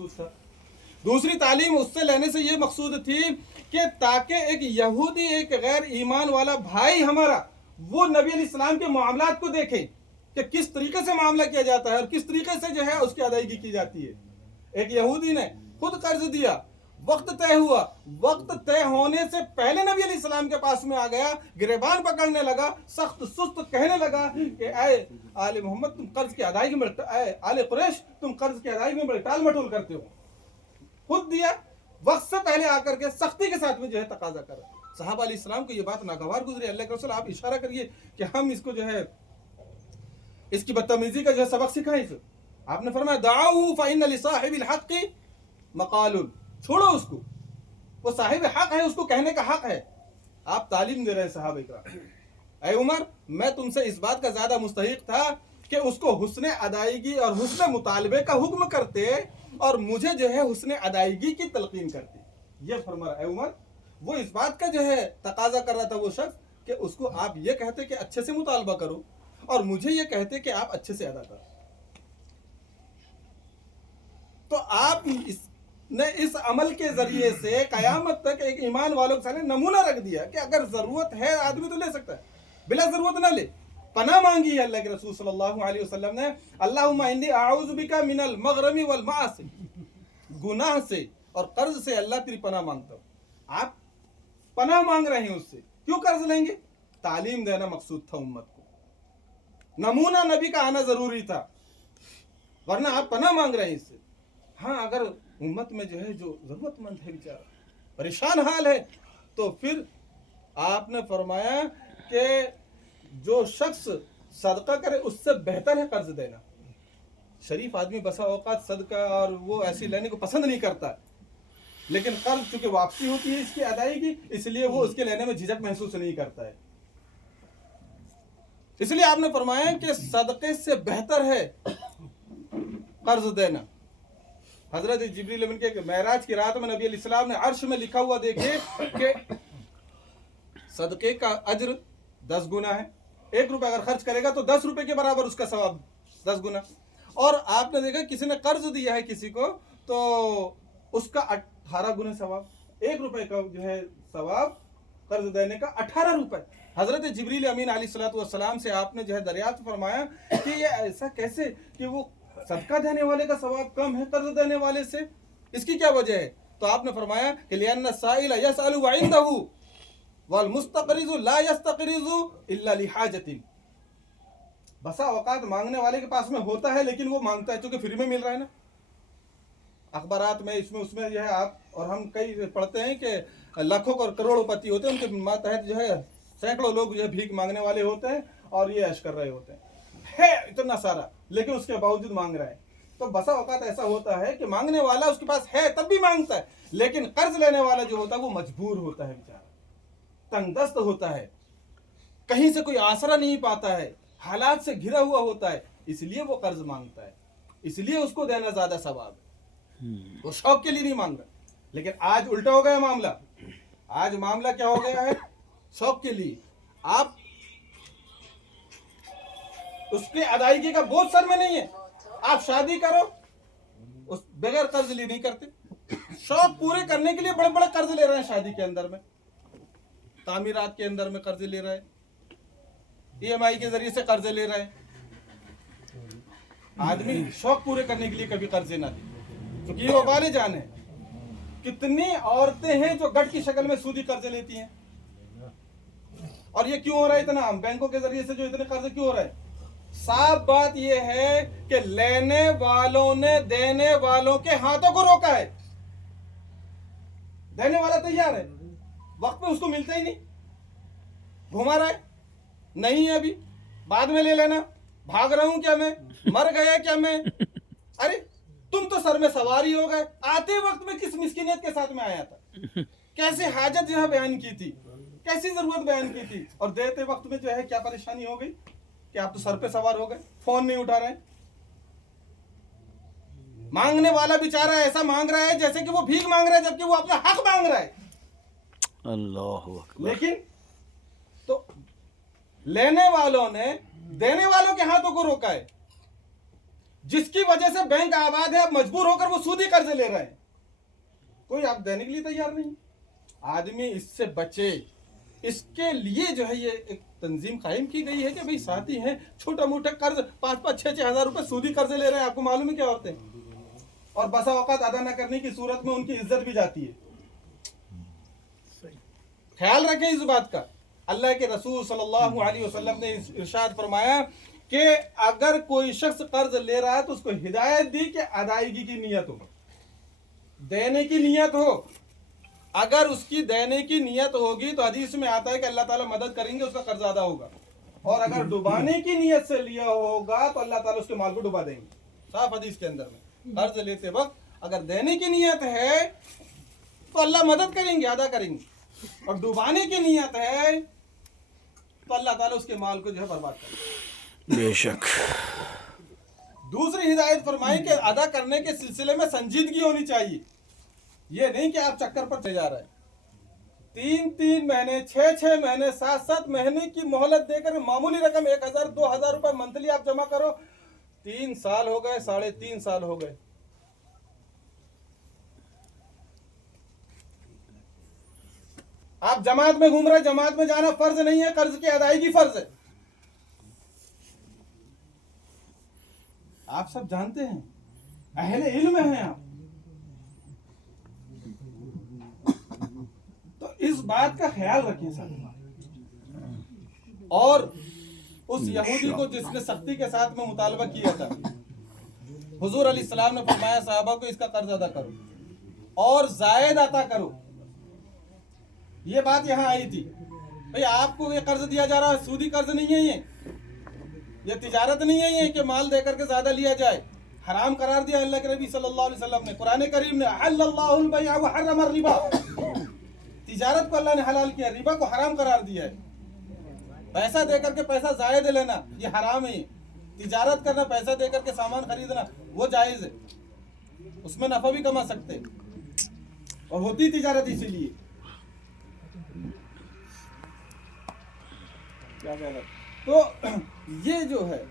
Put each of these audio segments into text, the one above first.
मकसूद था। दूसरी तालीम उससे लेने से ये मकसूद थी कि ताकि एक यहूदी, एक गैर ईमान वाला भाई हमारा, वो नबी अलैहिस्सलाम के मामलात को देखे कि किस तरीके से मामला किया जाता है और किस तरीके से जो है उसकी अदायगी की जाती है। एक यहूदी ने खुद कर्ज दिया, वक्त तय हुआ, वक्त तय होने से पहले नबी अलैहिस्सलाम के पास में आ गया, गिरेबान पकड़ने लगा, सख्त सुस्त कहने लगा कि ऐ आले मोहम्मद तुम कर्ज की अदायगी में, ऐ आले कुरैश तुम कर्ज की अदायगी में बड़े टाल मटोल करते हो। खुद दिया, वक्त से पहले आकर के सख्ती के साथ में जो है तकाजा कर। साहब अलैहिस्सलाम को ये बात नागवार गुजरी। अल्लाह के रसूल आप इशारा करिए कि हम इसको जो है इसकी बदतमीजी का जो है सबक सिखाएं इसे। आपने फरमाया दाऊ फ़इन्न लिसाहिबिल हक़्क़ि मक़ालुन, छोड़ो उसको, वो साहिब हक है, उसको कहने का हक है। आप तालीम दे रहे हैं साहब इकराम, ऐ उमर मैं तुमसे इस बात का ज्यादा मुस्तहिक था कि उसको हुस्ने अदायगी और हुस्ने मुतालबे का हुक्म करते और मुझे जो है हुस्ने अदायगी की तलकीन करती। ये फरमा ऐ उमर, वो इस बात का जो है तकाजा कर रहा था वो शख्स कि उसको आप ये कहते कि अच्छे से मुतालबा करो और मुझे ये कहते कि आप अच्छे से अदा करो। तो आप ने इस अमल के जरिए से कयामत तक एक ईमान वालों के सामने नमूना रख दिया कि अगर जरूरत है आदमी तो ले सकता है, बिला जरूरत ना ले। पनाह मांगी है अल्लाह के रसूल सल्लल्लाहु अलैहि वसल्लम ने, अल्लाहुम्मा इन्नी अऊज़ु बिका मिनल मग़रमी वल माअसी, गुनाह से और कर्ज से अल्लाह तेरी पनाह मांगता हूँ। आप पनाह मांग रहे हैं उससे, क्यों कर्ज लेंगे? तालीम देना मकसूद था उम्मत को, नमूना नबी का आना जरूरी था, वरना आप पनाह मांग रहे हैं इससे। हाँ, अगर उम्मत में जो है जो जरूरतमंद है बेचारा, परेशान हाल है, तो फिर आपने फरमाया कि जो शख्स सदका करे उससे बेहतर है कर्ज देना। शरीफ आदमी बसा औकात सदका और वो ऐसी लेने को पसंद नहीं करता, लेकिन कर्ज चूंकि वापसी होती है इसकी अदायगी, इसलिए वो उसके लेने में झिझक महसूस नहीं करता है। इसलिए आपने फरमाया कि सदके से बेहतर है कर्ज देना। हजरत जिब्रील अमीन के मेराज की रात में नबी अलैहिस्सलाम ने अर्श में लिखा हुआ देखे कि सदके का अज्र 10 गुना है। 1 रुपया अगर खर्च करेगा तो 10 रुपए के बराबर उसका सवाब 10 गुना। और आपने देखा किसी ने कर्ज दिया है किसी को तो उसका 18 गुना सवाब। 1 रुपए का जो है सवाब कर्ज देने का 18 रुपए। हजरत जिब्रील अमीन अलैहिस्सलातु वस्सलाम से आपने जो है दरियाफ्त फरमाया कि ये ऐसा कैसे कि वो सदका देने वाले का सवाब कम है कर्ज देने वाले से, इसकी क्या वजह है? तो आपने फरमाया कि लिअन्न साइल यसअलु व इंदहु वल मुस्तक़रिज़ु ला यस्तक़रिज़ु इल्ला लिहाजतिन। बसा औकात मांगने वाले के पास में होता है लेकिन वो मांगता है क्योंकि फ्री में मिल रहा है ना। अखबारात में इसमें उसमें जो है आप और हम कई पढ़ते हैं कि लाखों और करोड़पति होते हैं, उनके तहत जो है सैकड़ों लोग जो है भीख मांगने वाले होते हैं और ये ऐश कर रहे होते हैं, है इतना सारा, लेकिन उसके बावजूद मांग रहा है। तो बसा औकात ऐसा होता है कि मांगने वाला उसके पास है तब भी मांगता है, लेकिन कर्ज लेने वाला जो होता है वो मजबूर होता है बेचारा, तंगदस्त होता है, कहीं से कोई आसरा नहीं पाता है, हालात से घिरा हुआ होता है, इसलिए वो कर्ज मांगता है, इसलिए उसको देना ज्यादा सवाब है। वो शौक के लिए नहीं मांग रहा। लेकिन आज उल्टा हो गया मामला। आज मामला क्या हो गया है? शौक के लिए आप उसके अदायगी का बोझ सर में नहीं है, आप शादी करो उस बगैर कर्ज लिए नहीं करते। शौक पूरे करने के लिए बड़े बड़े कर्ज ले रहे हैं, शादी के अंदर में, तामीरात के अंदर में कर्ज ले रहे हैं, EMI के जरिए से कर्ज ले रहे हैं। आदमी शौक पूरे करने के लिए कभी कर्जे ना दे, क्योंकि ये वबाले जान है। कितनी औरतें हैं जो गठ की शक्ल में सूदी कर्जे लेती हैं, और ये क्यों हो रहा है इतना? बैंकों के जरिए से जो इतने कर्ज क्यों हो रहे हैं? साफ बात यह है कि लेने वालों ने देने वालों के हाथों को रोका है। देने वाला तैयार है, वक्त पे उसको मिलता ही नहीं, घुमा रहा है, नहीं है अभी, बाद में ले लेना, भाग रहा हूं क्या मैं, मर गया क्या मैं? अरे तुम तो सर में सवारी हो गए, आते वक्त में किस मिस्कीनियत के साथ में आया था, कैसे हाजत यहाँ बयान की थी, कैसी जरूरत बयान की थी, और देते वक्त में जो है क्या परेशानी हो गई कि आप तो सर पे सवार हो गए, फोन नहीं उठा रहे। मांगने वाला बेचारा ऐसा मांग रहा है जैसे कि वो भीख मांग रहा है, जबकि वो अपना हक मांग रहा है। अल्लाहु अकबर। लेकिन तो लेने वालों ने देने वालों के हाथों को रोका है। जिसकी वजह से बैंक आबाद है, अब मजबूर होकर वो सूदी कर्ज ले रहे हैं, कोई आप देने के लिए तैयार नहीं। आदमी इससे बचे, इसके लिए जो है ये एक तंजीम कायम की गई है कि भाई साथी हैं, छोटा मोटा कर्ज 5-5, 6-6 हजार रुपए सूदी कर्ज ले रहे हैं, आपको मालूम है क्या होते हैं, और बसा औकात अदा न करने की सूरत में उनकी इज्जत भी जाती है। ख्याल रखें इस बात का। अल्लाह के रसूल सल्लल्लाहु अलैहि वसल्लम ने इरशाद फरमाया कि अगर कोई शख्स कर्ज ले रहा है तो उसको हिदायत दी कि अदायगी की नीयत हो, देने की नीयत हो। अगर उसकी देने की नीयत होगी तो हदीस में आता है कि अल्लाह ताला मदद करेंगे, उसका कर्ज अदा होगा। और अगर डुबाने की नीयत से लिया होगा तो अल्लाह ताला उसके माल को डुबा देंगे। साफ हदीस के अंदर में कर्ज लेते वक्त अगर देने की नीयत है तो अल्लाह मदद करेंगे, अदा करेंगे, और डुबाने की नीयत है तो अल्लाह ताला उसके माल को जो है बर्बाद करेंगे। बेशक। दूसरी हिदायत फरमाई कि अदा करने के सिलसिले में संजीदगी होनी चाहिए। ये नहीं कि आप चक्कर पर चले जा रहे हैं, 3-3 महीने, 6-6 महीने, 7-7 महीने की मोहलत देकर मामूली रकम 1,000-2,000 रुपए मंथली आप जमा करो, 3 साल हो गए, 3.5 साल हो गए, आप जमात में घूम रहे। जमात में जाना फर्ज नहीं है, कर्ज की अदायगी फर्ज है। आप सब जानते हैं, अहले इल्म हैं आप, तो इस बात का ख्याल रखें साहब। और उस यहूदी को जिसने सख्ती के साथ में मुतालबा किया था, हुजूर अलैहिस्सलाम ने फरमाया साहबा को इसका कर्ज अदा करो और जायद अता करो। ये बात यहाँ आई थी, भाई आपको ये कर्ज दिया जा रहा है, सूदी कर्ज नहीं है, ये तिजारत नहीं है, ये कि माल देकर के ज्यादा लिया जाए। हराम करार दिया अल्लाह के नबी सल्लल्लाहु अलैहि वसल्लम ने, कुरान करीम ने अहल्लल्लाहुल बैअ व हर्रम रिबा, तिजारत को अल्लाह ने हलाल किया, रिबा को हराम करार दिया है। पैसा देकर के पैसा जायद लेना ये हराम है। तिजारत करना, पैसा देकर के सामान खरीदना वो जायज है, उसमें नफा भी कमा सकते हैं, और होती तिजारत इसीलिए। क्या कह रहा? तो ये जो है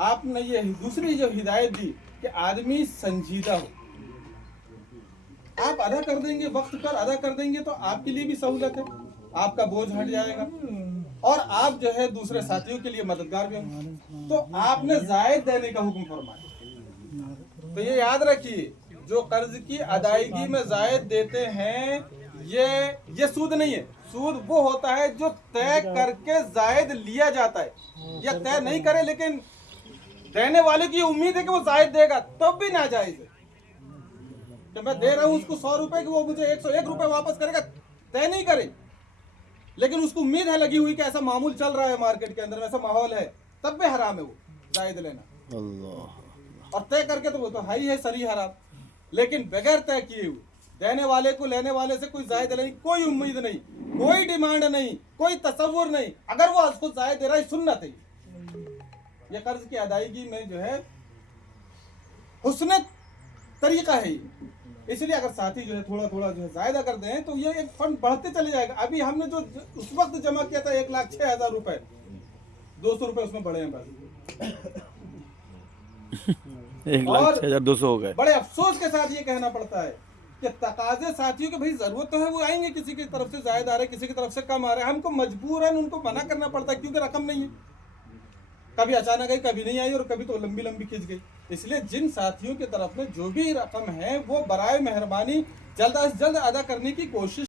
आपने ये दूसरी जो हिदायत दी कि आदमी संजीदा हो, आप अदा कर देंगे, वक्त पर अदा कर देंगे तो आपके लिए भी सहूलत है, आपका बोझ हट जाएगा, और आप जो है दूसरे साथियों के लिए मददगार भी होंगे। तो आपने जायद देने का हुक्म फरमाया। तो ये याद रखिए, जो कर्ज की अदायगी में जायद देते हैं ये सूद नहीं है। सूद वो होता है जो तय करके जायद लिया जाता है, या तय नहीं करे लेकिन देने वाले की उम्मीद है कि वो जायद देगा, तब भी नाजायज है। कि मैं दे रहा हूं उसको 100 रुपए की, वो मुझे 101 रुपए वापस करेगा, तय नहीं करे, लेकिन उसको उम्मीद है लगी हुई कि ऐसा मामूल चल रहा है मार्केट के अंदर, वैसा माहौल है, तब भी हराम है वो जायद लेना। अल्लाह। और तय करके तो वो तो है ही है सरी हराम, लेकिन बगैर तय किए हुए देने वाले को लेने वाले से कोई जायद नहीं, कोई उम्मीद नहीं, कोई डिमांड नहीं, कोई तसव्वुर नहीं, अगर वो उसको जायद दे रहा है सुन्नत है। ये कर्ज की अदायगी में जो है हुस्न तरीका है, इसलिए अगर साथी जो है थोड़ा थोड़ा जो है जायदा कर दें तो ये एक फंड बढ़ते चले जाएगा। अभी हमने जो उस वक्त जमा किया था 1,06,000 रुपए, 200 रुपए उसमें बढ़े हैं बस। 1,06,200 हो गए। बड़े अफसोस के साथ ये कहना पड़ता है कि तकाजे साथियों के भाई जरूरत तो है, वो आएंगे, किसी की तरफ से जायद आ रहे, किसी की तरफ से कम आ रहे, हमको मजबूरन उनको मना करना पड़ता है क्योंकि रकम नहीं है, कभी अचानक आई, कभी नहीं आई, और कभी तो लंबी लंबी खिंच गई। इसलिए जिन साथियों की तरफ में जो भी रकम है वो बराए मेहरबानी जल्द अज जल्द अदा करने की कोशिश